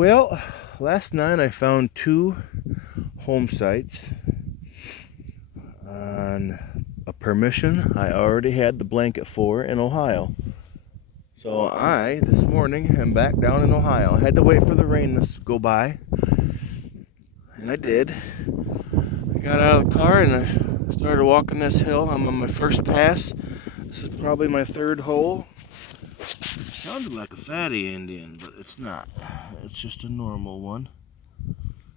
Well, last night I found two home sites on a permission I already had the blanket for in Ohio. So I, this morning, am back down in Ohio. I had to wait for the rain to go by, and I did. I got out of the car and I started walking this hill. I'm on my first pass. This is probably my third hole. It sounded like a fatty Indian, but it's not. It's just a normal one.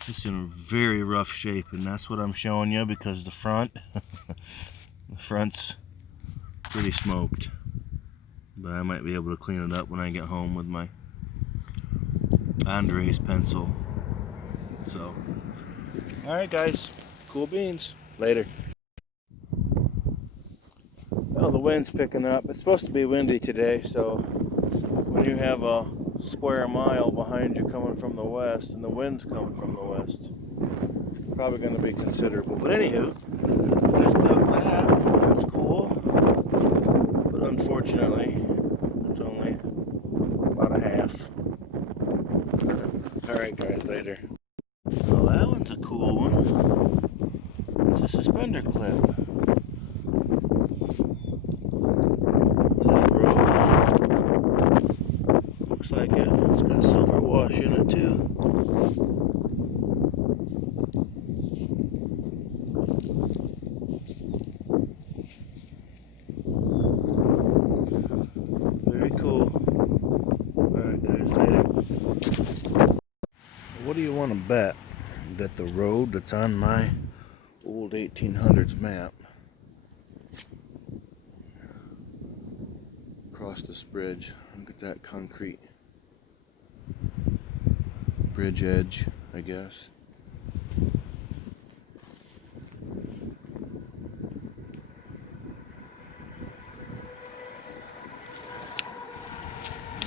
It's in very rough shape, and that's what I'm showing you because the front's pretty smoked. But I might be able to clean it up when I get home with my Andre's pencil. So, alright guys, cool beans. Later. Well, the wind's picking up. It's supposed to be windy today, so when you have a square mile behind you coming from the west and the wind's coming from the west, it's probably going to be considerable. But anywho, I just dug that. That's cool. But unfortunately, it's only about a half. Alright guys, later. Well, that one's a cool one. It's a suspender clip. Looks like it. It's got silver wash in it too. Very cool. Alright guys, later. What do you want to bet that the road that's on my old 1800s map across this bridge? Look at that concrete bridge edge, I guess.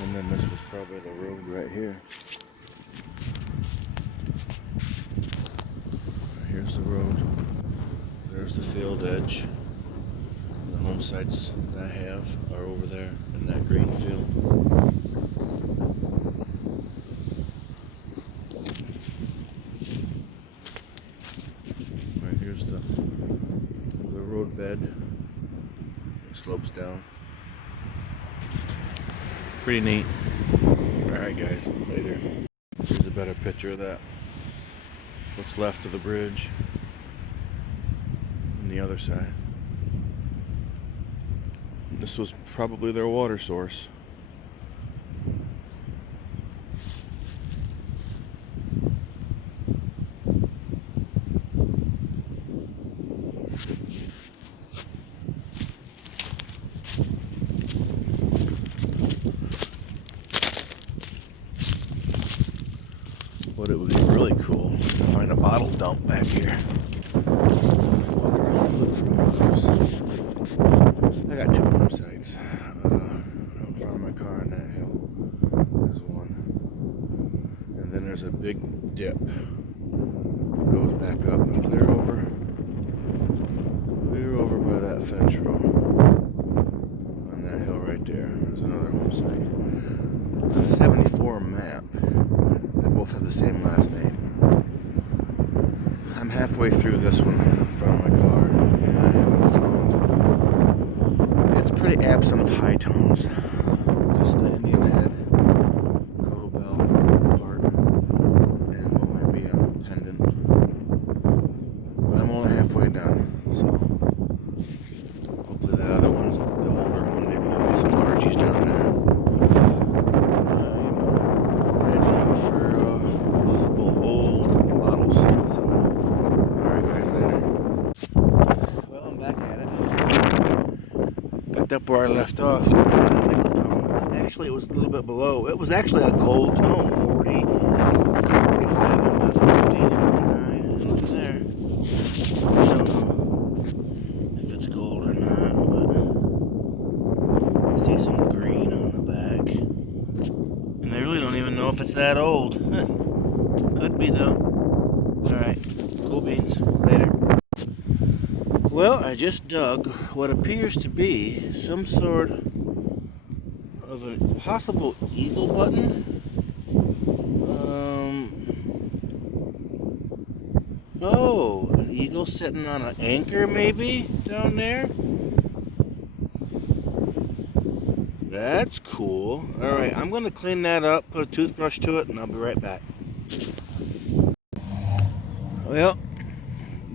And then this was probably the road right here. Here's the road. There's the field edge. The home sites that I have are over there in that green field. Right here's the road bed. It slopes down. Pretty neat. Alright guys, later. Here's a better picture of that. What's left of the bridge on the other side. This was probably their water source. But it would be really cool to find a bottle dump back here. Walk around, look for one of those. I got two home sites. Out in front of my car on that hill. There's one. And then there's a big dip. Goes back up and clear over by that fence row. On that hill right there. There's another home site. On the 74 map, they both have the same last name. I'm halfway through this one in front of my car, and I haven't found. It's pretty absent of high tones. Just the Indian head, cowbell part, and what might be a pendant. But I'm only halfway done, so hopefully that other one's the older one. Maybe there'll be some largies down there. For multiple old bottles. So, alright guys, later. Well, I'm back at it. Picked up where I left off. Actually, it was a little bit below. It was actually a gold tone, 40, 47 to 50, 49. Look there. I don't know if it's gold or not, but I see some green on the back. And I really don't even know if it's that old. Could be though. Alright, cool beans. Later. Well, I just dug what appears to be some sort of a possible eagle button. Oh, an eagle sitting on an anchor maybe down there? That's cool. Alright, I'm going to clean that up, put a toothbrush to it, and I'll be right back. Well,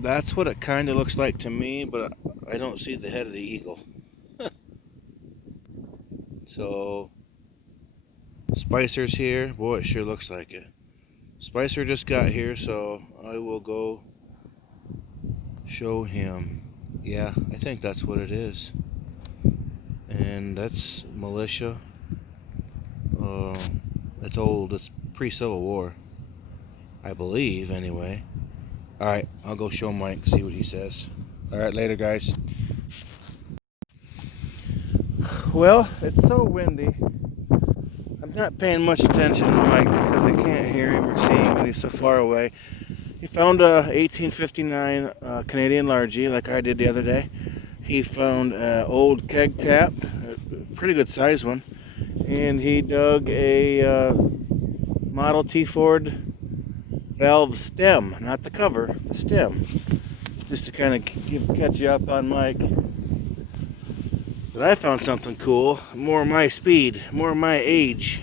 that's what it kind of looks like to me, but I don't see the head of the eagle. So, Spicer's here. Boy, it sure looks like it. Spicer just got here, so I will go show him. Yeah, I think that's what it is. And that's militia. It's old. It's pre-Civil War, I believe, anyway. Alright, I'll go show Mike, see what he says. Alright, later, guys. Well, it's so windy. I'm not paying much attention to Mike because I can't hear him or see him when he's so far away. He found a 1859 Canadian Largie, like I did the other day. He found an old keg tap, a pretty good size one, and he dug a Model T Ford valve stem, not the cover, the stem, just to kind of catch you up on Mike. But I found something cool, more my speed, more my age.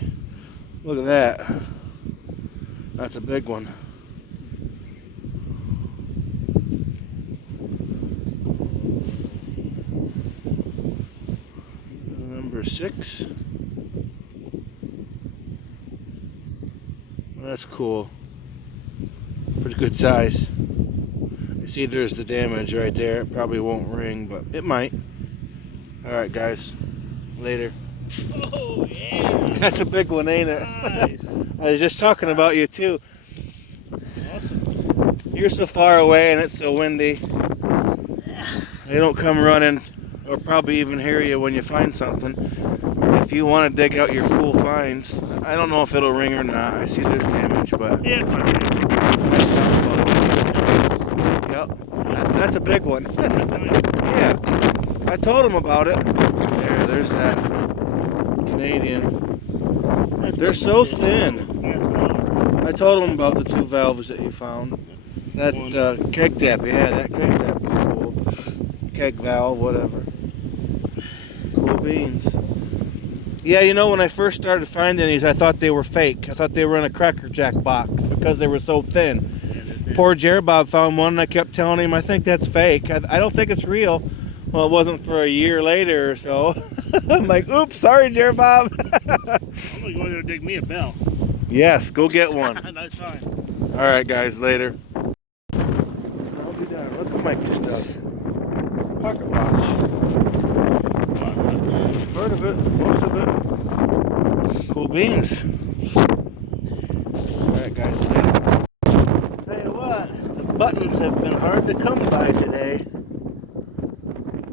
Look at that. That's a big one. Number 6. That's cool. Pretty good size. You see there's the damage right there. It probably won't ring, but it might. Alright guys, later. Oh yeah! That's a big one, ain't it? Nice. I was just talking about you too. Awesome. You're so far away and it's so windy. They don't come running or probably even hear you when you find something. If you want to dig out your cool finds, I don't know if it'll ring or not. I see there's damage, but Yeah, that sounds fun. Yep, that's a big one. Yeah, I told him about it. There's that Canadian. They're so thin. I told him about the 2 valves that you found. That keg tap, yeah, that keg tap was cool. Keg valve, whatever. Cool beans. Yeah, you know, when I first started finding these, I thought they were fake. I thought they were in a Cracker Jack box because they were so thin. Poor Jer Bob found one, and I kept telling him, I think that's fake. I don't think it's real. Well, it wasn't for a year later or so. I'm like, oops, sorry, Jer Bob. I'm gonna go there and dig me a bell. Yes, go get one. That's fine. All right, guys, later. I'll be done. Look at Mike just dug. Pocket watch. Part of it, most of it. Cool beans. All right, guys, later. Tell you what, the buttons have been hard to come by today.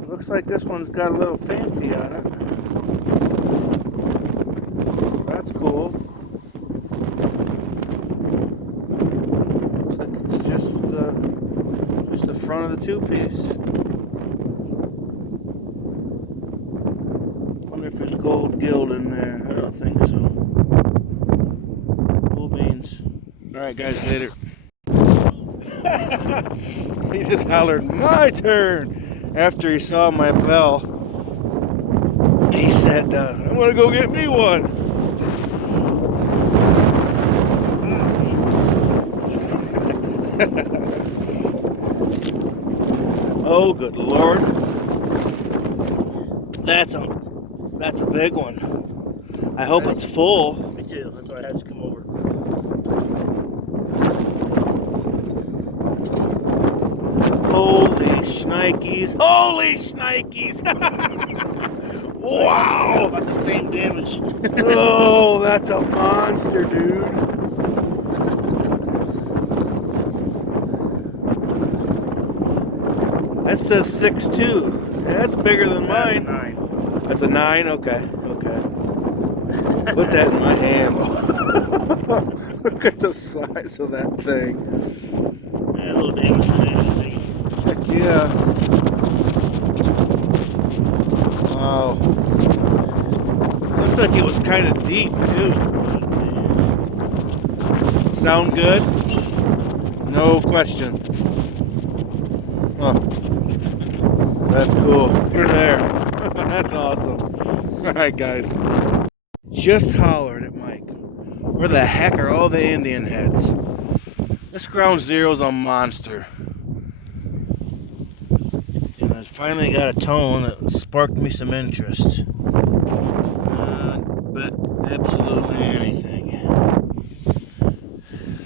Looks like this one's got a little fancy on it. That's cool. Looks like it's just the front of the 2-piece. Wonder if there's gold gilt in there. I don't think so. Cool beans. Alright guys, later. He just hollered, my turn! After he saw my bell. He said, I'm gonna go get me one. Oh, good Lord. That's a big one. I hope it's full. Me too. That's why I had to come over. Holy shnikes. Holy shnikes. Wow. About the same damage. Oh, that's a monster, dude. That says 6'2". Yeah, that's bigger than mine. That's a 9. That's a 9? Okay. Put that in my hand. Look at the size of that thing. Yeah, a little damage today, I think. Heck yeah. Wow. Looks like it was kind of deep, too. Sound good? No question. Huh. That's cool. Put her there. That's awesome. All right, guys. Just hollered at Mike. Where the heck are all the Indian heads? This ground zero's a monster. And I finally got a tone that sparked me some interest. But absolutely anything.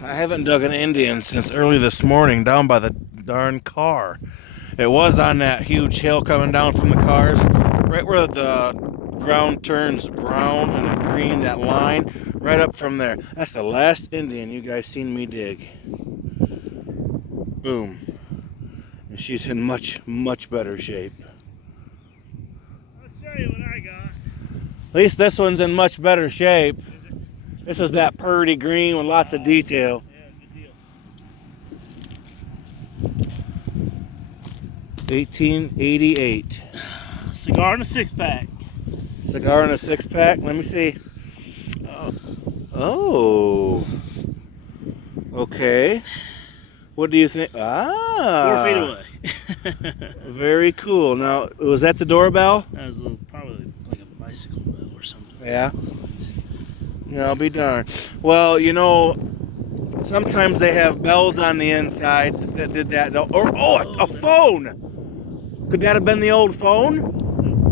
I haven't dug an Indian since early this morning down by the darn car. It was on that huge hill coming down from the cars, right where the ground turns brown and green, that line, right up from there. That's the last Indian you guys seen me dig. Boom. And she's in much, much better shape. I'll show you what I got. At least this one's in much better shape. This is that purdy green with lots of detail. Yeah, good deal. 1888. Cigar and a 6-pack. Cigar in a 6-pack. Let me see. Oh. Okay. What do you think? 4 feet away. Very cool. Now, was that the doorbell? That was probably like a bicycle bell or something. Yeah. Yeah, I'll be darned. Well, you know, sometimes they have bells on the inside that did that. Or a phone. Could that have been the old phone?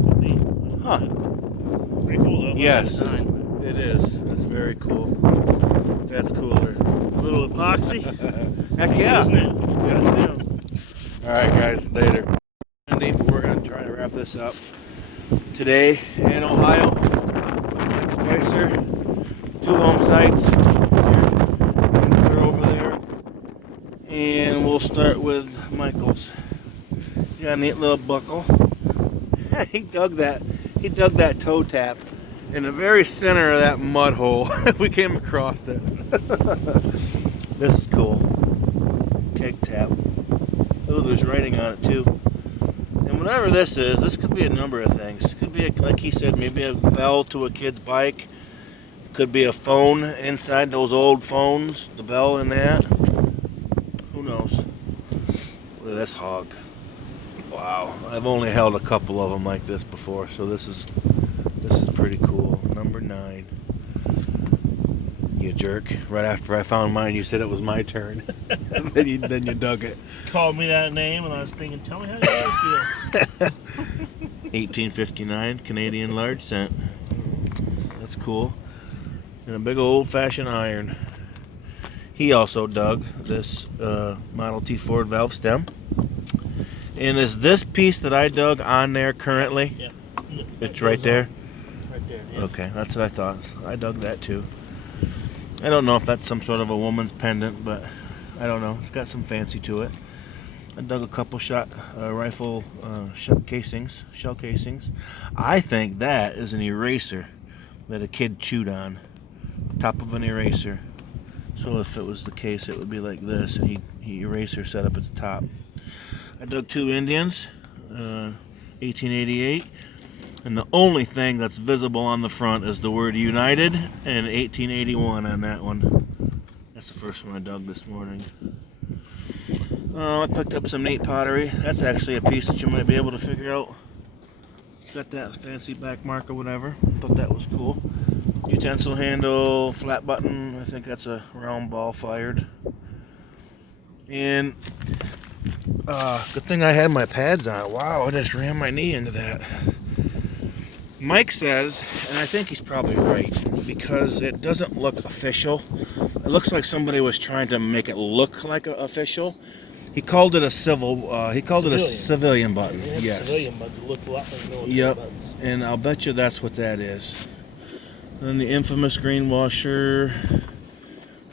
Could be. Huh. Pretty cool though. Yes, Design. it is. That's very cool. That's cooler. A little epoxy. Heck yeah. Isn't it? Yes, do. All right, guys. Later. We're gonna try to wrap this up today in Ohio. Mike Spicer, 2 home sites here and clear over there, and we'll start with Michael's. You got a neat little buckle. He dug that toe tap in the very center of that mud hole. We came across it. This is cool. Keg tap. Oh, there's writing on it too. And whatever this is, this could be a number of things. It could be, like he said, maybe a bell to a kid's bike. It could be a phone inside those old phones, the bell in that. Who knows? Look at this hog. Wow, I've only held a couple of them like this before, so this is pretty cool. Number 9. You jerk. Right after I found mine, you said it was my turn. then you dug it. Called me that name, and I was thinking, tell me how you feel. 1859 Canadian large cent. That's cool. And a big old-fashioned iron. He also dug this Model T Ford valve stem. And is this piece that I dug on there currently? Yeah. It's right there? Right there, yeah. Okay, that's what I thought. I dug that too. I don't know if that's some sort of a woman's pendant, but I don't know. It's got some fancy to it. I dug a couple rifle shell casings. I think that is an eraser that a kid chewed on. Top of an eraser. So if it was the case, it would be like this, and he eraser set up at the top. I dug 2 Indians, 1888, and the only thing that's visible on the front is the word United and 1881 on that one. That's the first one I dug this morning. I picked up some neat pottery. That's actually a piece that you might be able to figure out. It's got that fancy back mark or whatever. I thought that was cool. Utensil handle, flat button. I think that's a round ball fired. And good thing I had my pads on. Wow, I just ran my knee into that. Mike says, and I think he's probably right, because it doesn't look official. It looks like somebody was trying to make it look like official. He called it a civilian button. Yes. Civilian buttons look a lot like military Yep. buttons. And I'll bet you that's what that is. Then the infamous green washer.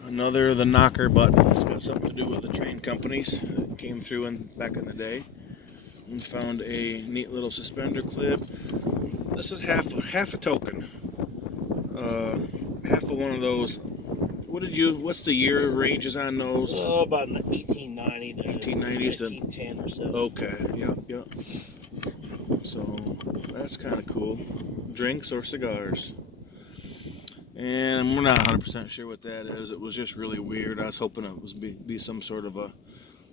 Another, the knocker button. It's got something to do with the train companies. It came through back in the day. And found a neat little suspender clip. This is half a token. Half of one of those. What's the year ranges on those? Oh, about 1890 to 1890s to 1910 or so. Okay, yep. So that's kind of cool. Drinks or cigars. And we're not 100% sure what that is. It was just really weird. I was hoping it was be some sort of a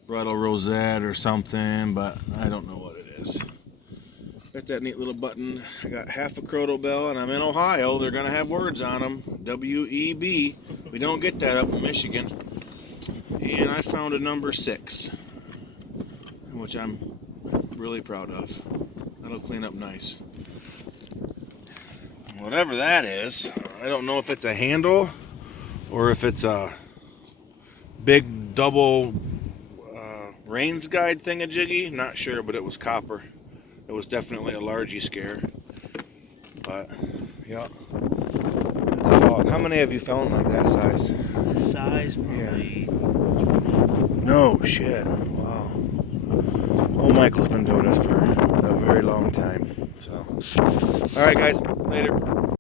bridle rosette or something, but I don't know what it is. Got that neat little button. I got half a crotal bell, and I'm in Ohio. They're gonna have words on them. W-E-B. We don't get that up in Michigan. And I found a number 6, which I'm really proud of. That'll clean up nice. Whatever that is, I don't know if it's a handle or if it's a big double Rains guide thingamajiggy. Not sure, but it was copper. It was definitely a largy scare. But yeah, it's a hog. How many have you found like that size? This size, probably. No shit. Wow. Oh, Michael's been doing this for a very long time. So, all right, guys. Later.